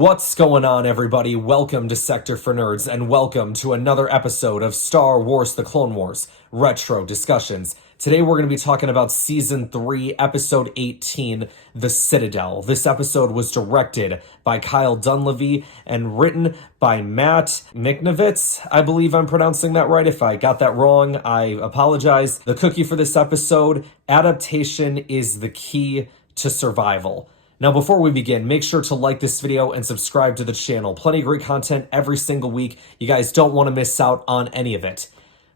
What's going on, everybody? Welcome to Sector for Nerds, and welcome to another episode of Star Wars The Clone Wars Retro Discussions. Today we're going to be talking about Season 3, Episode 18, The Citadel. This episode was directed by Kyle Dunleavy and written by Matt Michnovetz. I believe I'm pronouncing that right. If I got that wrong, I apologize. The cookie for this episode: adaptation is the key to survival. Now, before we begin, make sure to like this video and subscribe to the channel. Plenty of great content every single week. You guys don't want to miss out on any of it.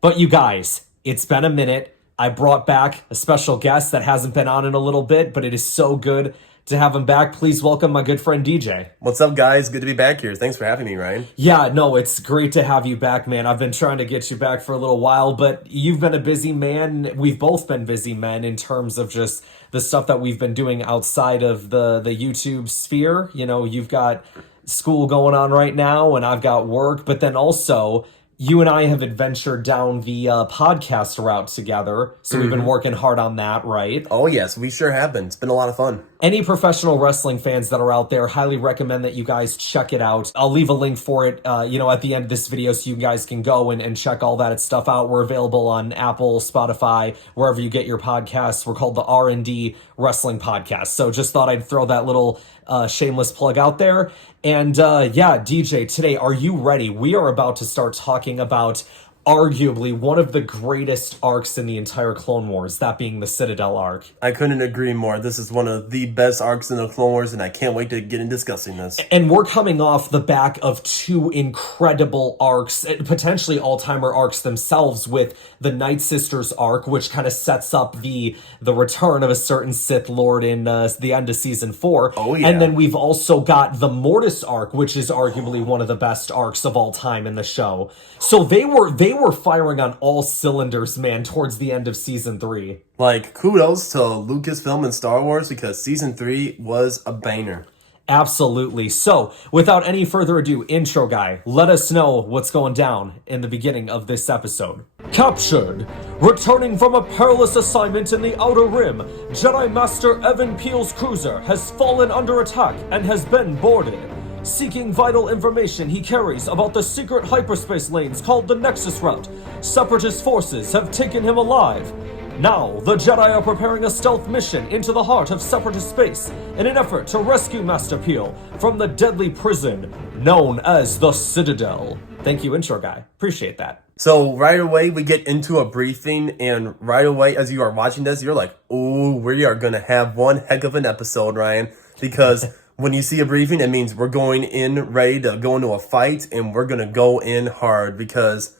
But you guys, it's been a minute. I brought back a special guest that hasn't been on in a little bit, but it is so good to have him back. Please welcome my good friend DJ. What's up, guys? Good to be back here. Thanks for having me, Ryan. Yeah, no, it's great to have you back, man. I've been trying to get you back for a little while, but you've been a busy man. We've both been busy men in terms of just the stuff that we've been doing outside of the YouTube sphere. You know, you've got school going on right now, and I've got work, but then also you and I have adventured down the podcast route together, so we've been working hard on that, right? Oh, yes, we sure have been. It's been a lot of fun. Any professional wrestling fans that are out there, highly recommend that you guys check it out. I'll leave a link for it, at the end of this video so you guys can go and check all that stuff out. We're available on Apple, Spotify, wherever you get your podcasts. We're called the R&D Wrestling Podcast. So just thought I'd throw that little shameless plug out there. And DJ, today, are you ready? We are about to start talking about arguably one of the greatest arcs in the entire Clone Wars, that being the Citadel arc. I couldn't agree more. This is one of the best arcs in the Clone Wars, and I can't wait to get in discussing this. And we're coming off the back of two incredible arcs, potentially all-timer arcs themselves, with the Night Sisters arc, which kind of sets up the return of a certain Sith Lord in the end of Season 4. Oh, yeah. And then we've also got the Mortis arc, which is arguably one of the best arcs of all time in the show. So they were firing on all cylinders, man, towards the end of Season 3. Like, kudos to Lucasfilm and Star Wars, because Season 3 was a banger. Absolutely. So, without any further ado, intro guy, let us know what's going down in the beginning of this episode. Captured! Returning from a perilous assignment in the Outer Rim, Jedi Master Evan Peel's cruiser has fallen under attack and has been boarded. Seeking vital information he carries about the secret hyperspace lanes called the Nexus Route, Separatist forces have taken him alive. Now, the Jedi are preparing a stealth mission into the heart of Separatist space in an effort to rescue Master Peel from the deadly prison known as the Citadel. Thank you, intro guy. Appreciate that. So right away, we get into a briefing, and right away, as you are watching this, you're like, oh, we are going to have one heck of an episode, Ryan, because when you see a briefing, it means we're going in ready to go into a fight, and we're going to go in hard because,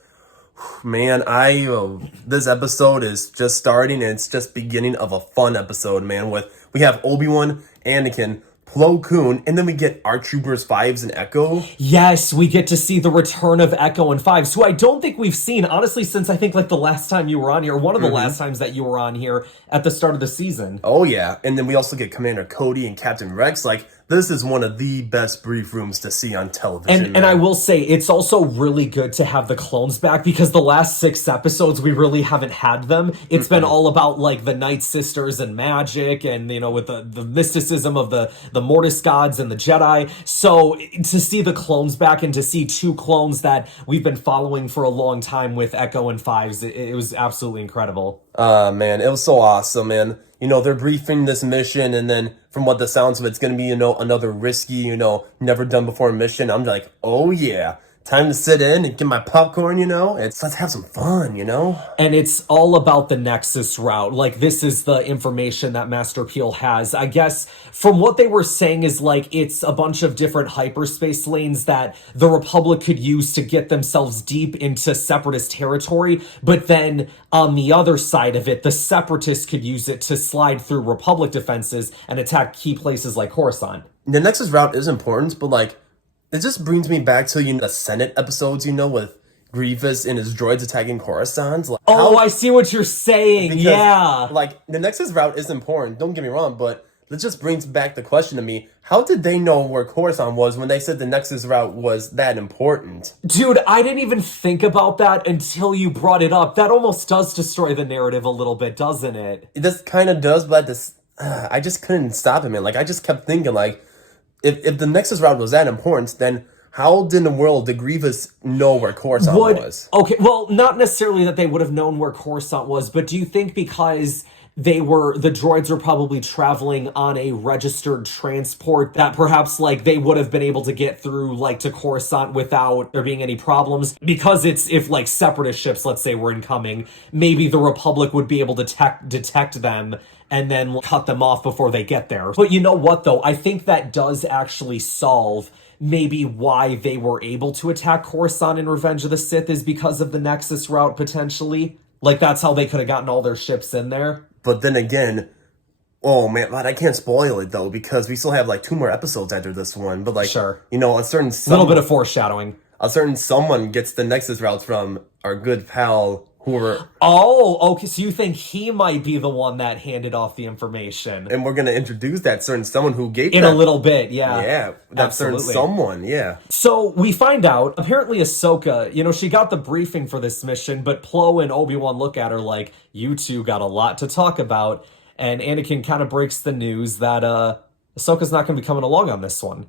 man, this episode is just starting, and it's just beginning of a fun episode, man. We have Obi-Wan, Anakin, Plo Koon, and then we get our Troopers 5s and Echo. Yes, we get to see the return of Echo and Fives, who I don't think we've seen, honestly, since I think like the last time you were on here, one of the last times that you were on here at the start of the season. Oh, yeah. And then we also get Commander Cody and Captain Rex. Like, this is one of the best brief rooms to see on television. And I will say, it's also really good to have the clones back, because the last 6 episodes, we really haven't had them. It's been all about, like, the Night Sisters and magic and, you know, with the mysticism of the Mortis gods and the Jedi. So to see the clones back and to see 2 clones that we've been following for a long time with Echo and Fives, it was absolutely incredible. Man, it was so awesome, man. You know, they're briefing this mission, and then from what the sounds of it's going to be, you know, another risky, never done before mission. I'm like, oh yeah, time to sit in and get my popcorn, let's have some fun, And it's all about the Nexus route. Like, this is the information that Master Peel has. I guess from what they were saying is, like, it's a bunch of different hyperspace lanes that the Republic could use to get themselves deep into Separatist territory, but then on the other side of it, the Separatists could use it to slide through Republic defenses and attack key places like Coruscant. The Nexus route is important, but, like, it just brings me back to, the Senate episodes, with Grievous and his droids attacking Coruscant. Like, I see what you're saying, because, yeah. Like, the Nexus route is important, don't get me wrong, but it just brings back the question to me, how did they know where Coruscant was when they said the Nexus route was that important? Dude, I didn't even think about that until you brought it up. That almost does destroy the narrative a little bit, doesn't it? It just kind of does, but I just couldn't stop it, man. Like, I just kept thinking, like, if the Nexus route was that important, then how did in the world did Grievous know where Coruscant was? Okay, well, not necessarily that they would have known where Coruscant was, but do you think because the droids were probably traveling on a registered transport that perhaps like they would have been able to get through like to Coruscant without there being any problems? Because it's if like separatist ships, let's say, were incoming, maybe the Republic would be able to detect them and then cut them off before they get there. But you know what though? I think that does actually solve maybe why they were able to attack Coruscant in Revenge of the Sith is because of the Nexus route, potentially. Like, that's how they could have gotten all their ships in there. But then again, oh man, I can't spoil it though, because we still have like 2 more episodes after this one. But like, sure, you know, little bit of foreshadowing. A certain someone gets the Nexus routes from our good pal Oh, okay, so you think he might be the one that handed off the information. And we're going to introduce that certain someone who gave in a little bit, yeah. Yeah, that absolutely. certain someone, yeah. So we find out, apparently Ahsoka, you know, she got the briefing for this mission, but Plo and Obi-Wan look at her like, you two got a lot to talk about, and Anakin kind of breaks the news that Ahsoka's not going to be coming along on this one.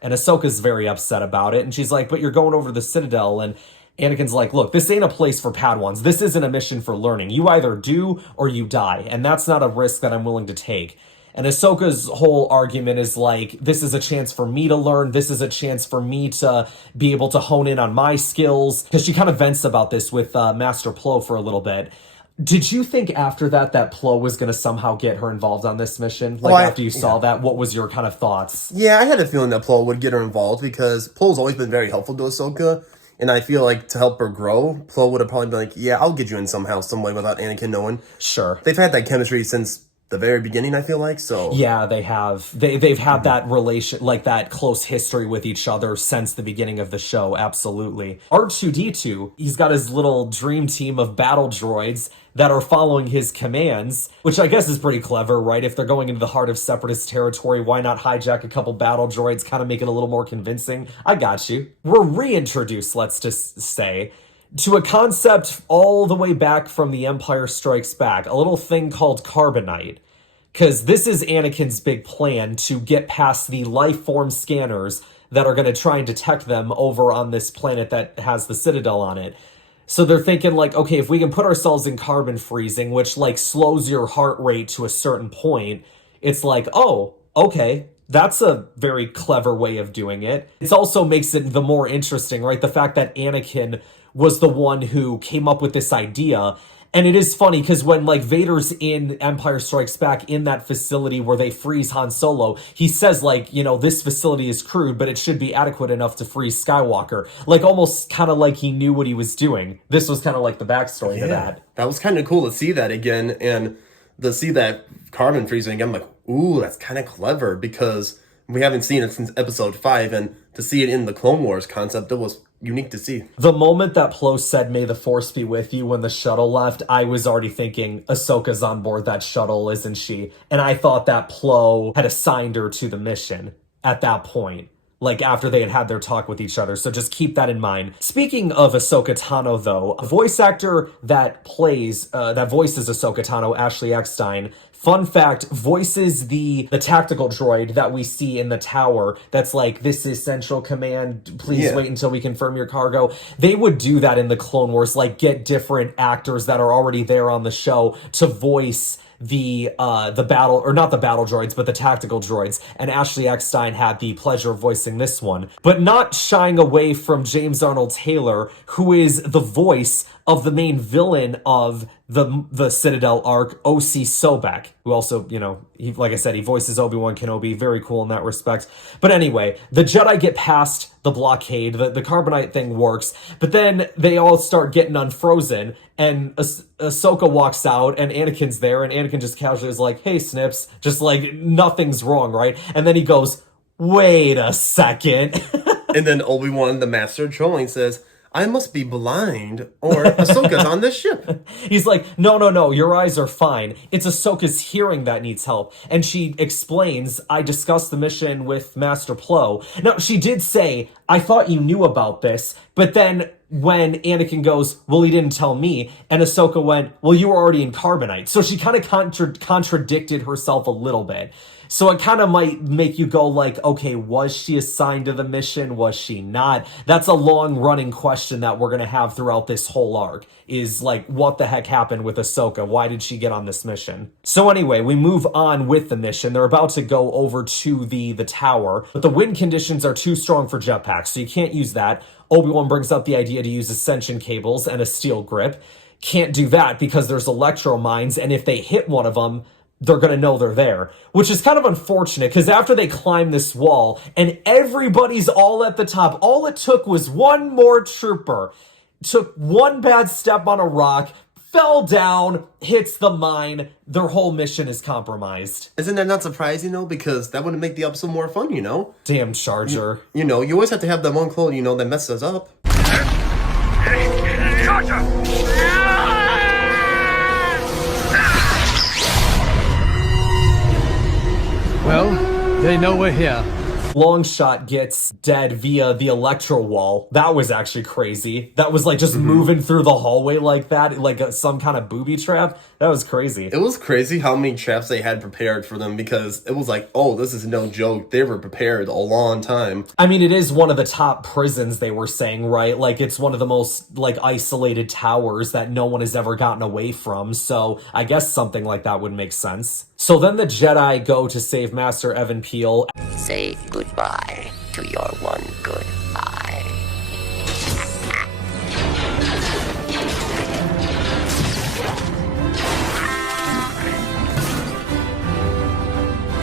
And Ahsoka's very upset about it, and she's like, but you're going over to the Citadel, and Anakin's like, look, this ain't a place for Padawans. This isn't a mission for learning. You either do or you die, and that's not a risk that I'm willing to take. And Ahsoka's whole argument is like, this is a chance for me to learn. This is a chance for me to be able to hone in on my skills. Because she kind of vents about this with Master Plo for a little bit. Did you think after that Plo was going to somehow get her involved on this mission? Like, after you saw that, what was your kind of thoughts? Yeah, I had a feeling that Plo would get her involved because Plo's always been very helpful to Ahsoka. And I feel like to help her grow, Plo would have probably been like, yeah, I'll get you in somehow, some way without Anakin knowing. Sure. They've had that chemistry since the very beginning, I feel like, so. Yeah, they have. They've had that relation, like that close history with each other since the beginning of the show, absolutely. R2-D2, he's got his little dream team of battle droids that are following his commands, which I guess is pretty clever, right? If they're going into the heart of Separatist territory, why not hijack a couple battle droids, kind of make it a little more convincing? I got you. We're reintroduced, let's just say, to a concept all the way back from The Empire Strikes Back, a little thing called carbonite. Because this is Anakin's big plan to get past the life form scanners that are going to try and detect them over on this planet that has the Citadel on it. So they're thinking like, okay, if we can put ourselves in carbon freezing, which like slows your heart rate to a certain point, it's like, oh, okay, that's a very clever way of doing it. It also makes it the more interesting, right? The fact that Anakin was the one who came up with this idea. And it is funny because when like Vader's in Empire Strikes Back in that facility where they freeze Han Solo, he says like, you know, this facility is crude, but it should be adequate enough to freeze Skywalker. Like almost kind of like he knew what he was doing. This was kind of like the backstory to that. That was kind of cool to see that again, and to see that carbon freezing again. I'm like, ooh, that's kind of clever because we haven't seen it since episode 5, and to see it in the Clone Wars concept, it was unique to see. The moment that Plo said, may the force be with you, when the shuttle left, I was already thinking, Ahsoka's on board that shuttle, isn't she? And I thought that Plo had assigned her to the mission at that point, like after they had their talk with each other. So just keep that in mind. Speaking of Ahsoka Tano, though, a voice actor that voices Ahsoka Tano, Ashley Eckstein, fun fact, voices the tactical droid that we see in the tower that's like, this is Central Command, please wait until we confirm your cargo. They would do that in the Clone Wars, like get different actors that are already there on the show to voice the battle, or not the battle droids, but the tactical droids. And Ashley Eckstein had the pleasure of voicing this one. But not shying away from James Arnold Taylor, who is the voice of the main villain of the Citadel arc, O.C. Sobek, who also, you know, he, like I said, he voices Obi-Wan Kenobi, very cool in that respect. But anyway, the Jedi get past the blockade, the carbonite thing works, but then they all start getting unfrozen, and Ahsoka walks out, and Anakin's there, and Anakin just casually is like, hey, Snips, just like, nothing's wrong, right? And then he goes, wait a second. And then Obi-Wan, the master of trolling, says, I must be blind, or Ahsoka's on this ship. He's like, no, your eyes are fine. It's Ahsoka's hearing that needs help. And she explains, I discussed the mission with Master Plo. Now, she did say, I thought you knew about this. But then when Anakin goes, well, he didn't tell me, and Ahsoka went, well, you were already in Carbonite. So she kind of contradicted herself a little bit. So it kind of might make you go like, okay, was she assigned to the mission? Was she not? That's a long running question that we're going to have throughout this whole arc, is like, what the heck happened with Ahsoka? Why did she get on this mission? So anyway, we move on with the mission. They're about to go over to the tower, but the wind conditions are too strong for jetpacks, so you can't use that. Obi-Wan brings up the idea to use ascension cables and a steel grip. Can't do that because there's electro mines, and if they hit one of them, they're going to know they're there, which is kind of unfortunate because after they climb this wall and everybody's all at the top, all it took was one more trooper, took one bad step on a rock, fell down, hits the mine, their whole mission is compromised. Isn't that not surprising, though? Because that would make the episode more fun, you know? Damn Charger. You know, you always have to have that one clone, you know, that messes us up. Charger! Well, they know we're here. Longshot gets dead via the electro wall. That was actually crazy. That was like just moving through the hallway like that, like some kind of booby trap. That was crazy. It was crazy how many traps they had prepared for them, because it was like, oh, this is no joke. They were prepared a long time. I mean, it is one of the top prisons, they were saying, right? Like, it's one of the most, like, isolated towers that no one has ever gotten away from. So I guess something like that would make sense. So then the Jedi go to save Master Evan Peel. Say goodbye to your one good eye.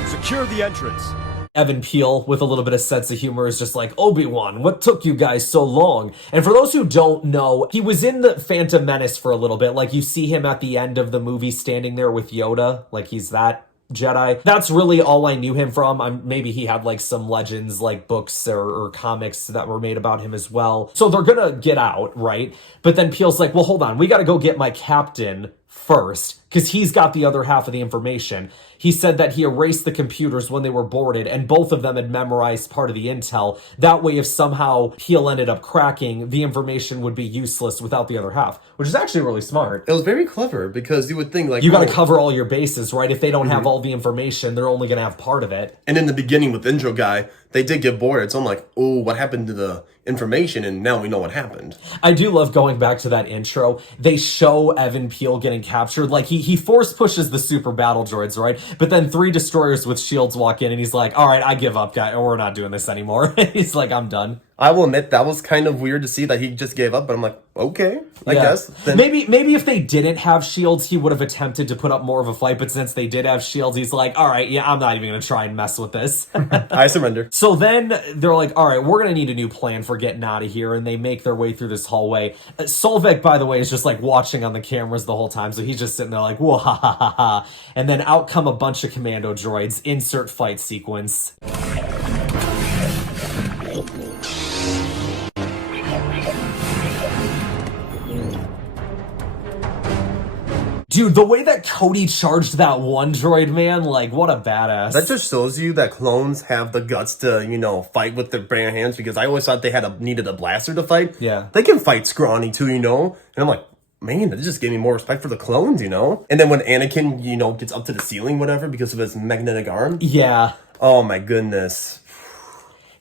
Secure the entrance. Evan Peel, with a little bit of sense of humor, is just like, Obi-Wan, what took you guys so long? And for those who don't know, he was in the Phantom Menace for a little bit. Like, you see him at the end of the movie standing there with Yoda. Like, he's that Jedi. That's really all I knew him from. Maybe he had like some Legends, like books or comics that were made about him as well. So they're gonna get out, right? But then Peel's like, well, hold on, we gotta go get my captain first, because he's got the other half of the information. He said that he erased the computers when they were boarded, and both of them had memorized part of the intel. That way, if somehow Peel ended up cracking, the information would be useless without the other half, which is actually really smart. It was very clever, because you would think like, you got to cover all your bases, right? If they don't have all the information, they're only going to have part of it. And in the beginning with Intro Guy, they did get bored. So I'm like, oh, what happened to the information? And now we know what happened. I do love going back to that intro. They show Evan Peel getting captured. Like, he force pushes the super battle droids, right? But then 3 destroyers with shields walk in, and he's like, all right, I give up, guy. We're not doing this anymore. He's like, I'm done. I will admit that was kind of weird to see that he just gave up, but I'm like, okay, I guess. Then Maybe if they didn't have shields, he would have attempted to put up more of a fight, but since they did have shields, he's like, all right, yeah, I'm not even going to try and mess with this. I surrender. So then they're like, all right, we're going to need a new plan for getting out of here, and they make their way through this hallway. Solvik, by the way, is just like watching on the cameras the whole time, so he's just sitting there like, whoa, ha, ha, ha, ha. And then out come a bunch of commando droids, insert fight sequence. Dude, the way that Cody charged that one droid, man, like, what a badass. That just shows you that clones have the guts to, you know, fight with their bare hands, because I always thought they needed a blaster to fight. Yeah. They can fight scrawny too, you know? And I'm like, man, that just gave me more respect for the clones, you know? And then when Anakin, you know, gets up to the ceiling, whatever, because of his magnetic arm. Yeah. Oh my goodness.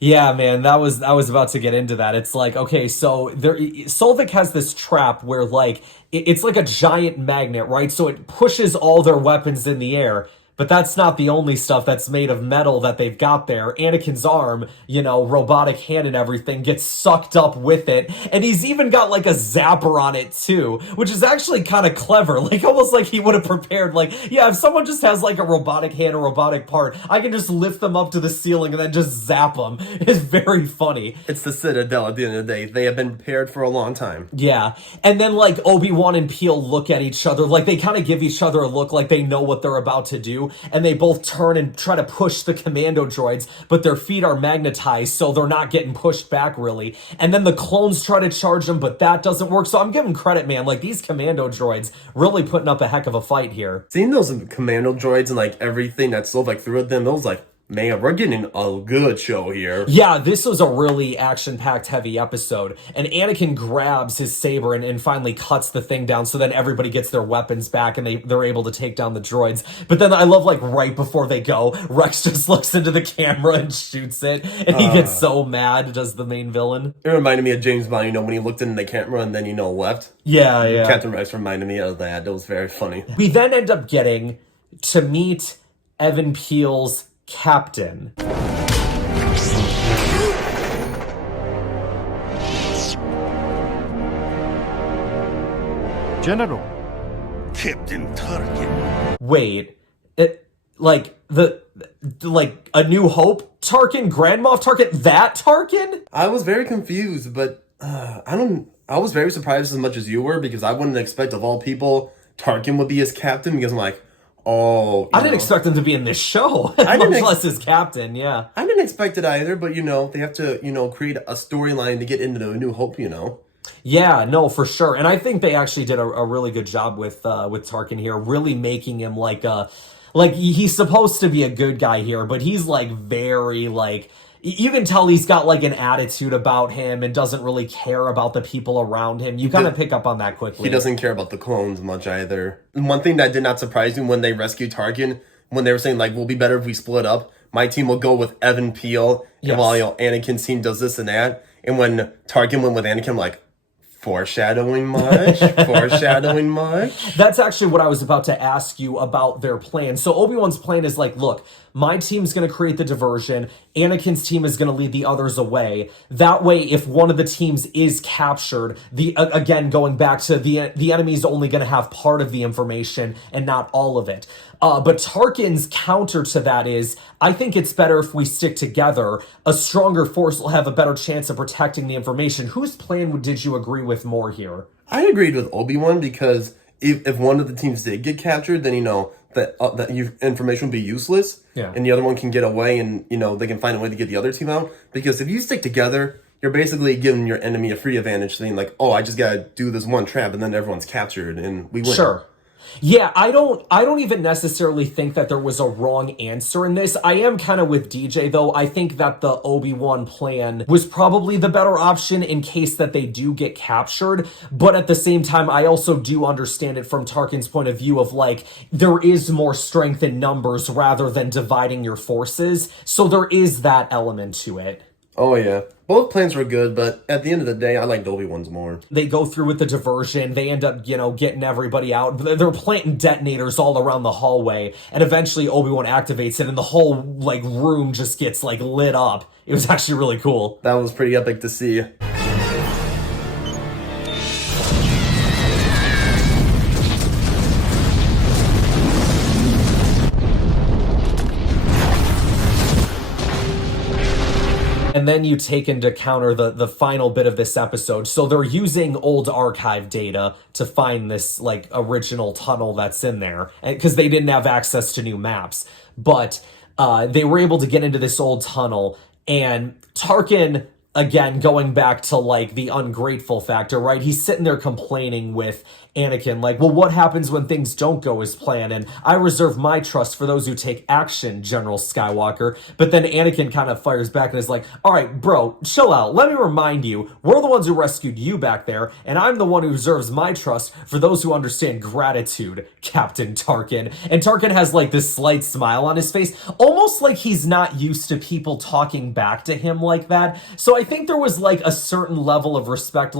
Yeah, man, I was about to get into that. It's like, okay, so Solvik has this trap where, like, it's like a giant magnet, right? So it pushes all their weapons in the air. But that's not the only stuff that's made of metal that they've got there. Anakin's arm, you know, robotic hand and everything, gets sucked up with it. And he's even got like a zapper on it too, which is actually kind of clever. Like, almost like he would have prepared, like, yeah, if someone just has like a robotic hand or robotic part, I can just lift them up to the ceiling and then just zap them. It's very funny. It's the Citadel at the end of the day. They have been prepared for a long time. Yeah. And then like Obi-Wan and Peel look at each other, like they kind of give each other a look like they know what they're about to do. And they both turn and try to push the commando droids, but their feet are magnetized, so they're not getting pushed back really. And then the clones try to charge them, but that doesn't work. So I'm giving credit, man. Like, these commando droids really putting up a heck of a fight here. Seeing those commando droids and like everything that Slovak threw at them, it was like, Man, we're getting a good show here. Yeah, this was a really action-packed heavy episode. And Anakin grabs his saber and finally cuts the thing down, so then everybody gets their weapons back and they're able to take down the droids. But then I love, like, right before they go, Rex just looks into the camera and shoots it, and he gets so mad, does the main villain. It reminded me of James Bond, when he looked into the camera and then, left. Yeah. Captain Rex reminded me of that. That was very funny. We then end up getting to meet Evan Peele's Captain. General. Captain Tarkin. Wait, A New Hope Tarkin, Grand Moff Tarkin, that Tarkin? I was very confused, but I was very surprised as much as you were, because I wouldn't expect, of all people, Tarkin would be his captain, because I'm like, oh, I didn't expect him to be in this show, much less his captain, yeah. I didn't expect it either, but they have to, create a storyline to get into the New Hope, Yeah, no, for sure. And I think they actually did a really good job with Tarkin here, really making him he's supposed to be a good guy here, but he's very you can tell he's got an attitude about him and doesn't really care about the people around him. You kind of pick up on that quickly. He doesn't care about the clones much either. One thing that did not surprise me when they rescued Tarkin, when they were saying we'll be better if we split up, my team will go with Evan Peele, and while Anakin's team does this and that. And when Tarkin went with Anakin, I'm like, foreshadowing much? Foreshadowing much? That's actually what I was about to ask you about their plan. So Obi-Wan's plan is look, my team's going to create the diversion. Anakin's team is going to lead the others away. That way, if one of the teams is captured, again, going back to the enemy's only going to have part of the information and not all of it. But Tarkin's counter to that is, I think it's better if we stick together. A stronger force will have a better chance of protecting the information. Whose plan did you agree with more here? I agreed with Obi-Wan, because if one of the teams did get captured, then that information would be useless, and the other one can get away, and they can find a way to get the other team out. Because if you stick together, you're basically giving your enemy a free advantage, saying oh, I just gotta do this one trap, and then everyone's captured, and we win. Sure. Yeah, I don't even necessarily think that there was a wrong answer in this. I am kind of with DJ, though. I think that the Obi-Wan plan was probably the better option in case that they do get captured. But at the same time, I also do understand it from Tarkin's point of view of there is more strength in numbers rather than dividing your forces. So there is that element to it. Oh, yeah. Both plans were good, but at the end of the day, I liked Obi-Wan's more. They go through with the diversion. They end up, getting everybody out. They're planting detonators all around the hallway, and eventually Obi-Wan activates it, and the whole, room just gets, lit up. It was actually really cool. That was pretty epic to see. And then you take into counter the final bit of this episode. So they're using old archive data to find this original tunnel that's in there, because they didn't have access to new maps. But they were able to get into this old tunnel, and Tarkin, again, going back to the ungrateful factor, right? He's sitting there complaining with Anakin, well, what happens when things don't go as planned? And I reserve my trust for those who take action, General Skywalker. But then Anakin kind of fires back and is like, all right, bro, chill out. Let me remind you, we're the ones who rescued you back there, and I'm the one who reserves my trust for those who understand gratitude, Captain Tarkin. And Tarkin has this slight smile on his face, almost like he's not used to people talking back to him like that. So I think there was a certain level of respect,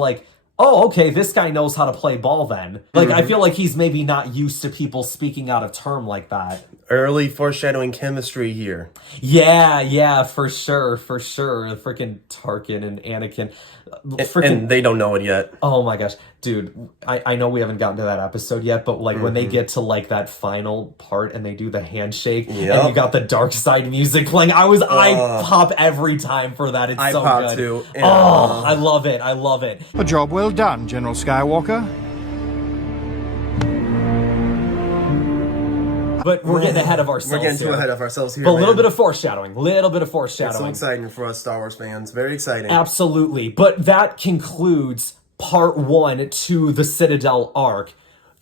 oh, okay, this guy knows how to play ball then. I feel like he's maybe not used to people speaking out of term like that. Early foreshadowing chemistry here. Yeah, for sure. Freaking Tarkin and Anakin. And they don't know it yet. Oh my gosh. Dude, I know we haven't gotten to that episode yet, but when they get to that final part and they do the handshake, and you got the dark side music playing, I pop every time for that. It's so good. I pop too. Oh, I love it. A job well done, General Skywalker. But we're getting ahead of ourselves. We're getting too ahead of ourselves here. But a little bit of foreshadowing. It's so exciting for us Star Wars fans. Very exciting. Absolutely. But that concludes part 1 to the Citadel arc.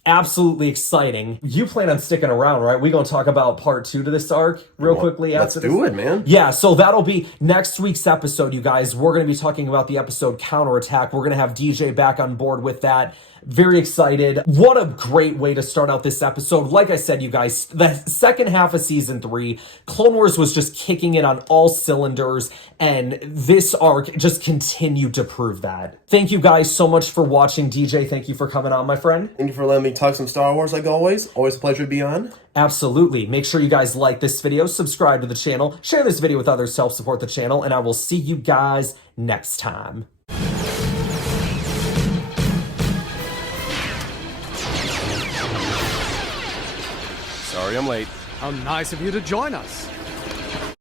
absolutely exciting. You plan on sticking around, right? We gonna talk about part 2 to this arc real quickly Let's after do this? it, man. Yeah, so that'll be next week's episode, you guys. We're going to be talking about the episode Counterattack. We're going to have DJ back on board with that. Very excited. What a great way to start out this episode. Like I said, you guys, the second half of season 3, Clone Wars was just kicking it on all cylinders, and this arc just continued to prove that. Thank you guys so much for watching. DJ, thank you for coming on, my friend. Thank you for letting me talk some Star Wars like always. Always a pleasure to be on. Absolutely. Make sure you guys like this video, subscribe to the channel, share this video with others to help support the channel, and I will see you guys next time. Sorry I'm late. How nice of you to join us.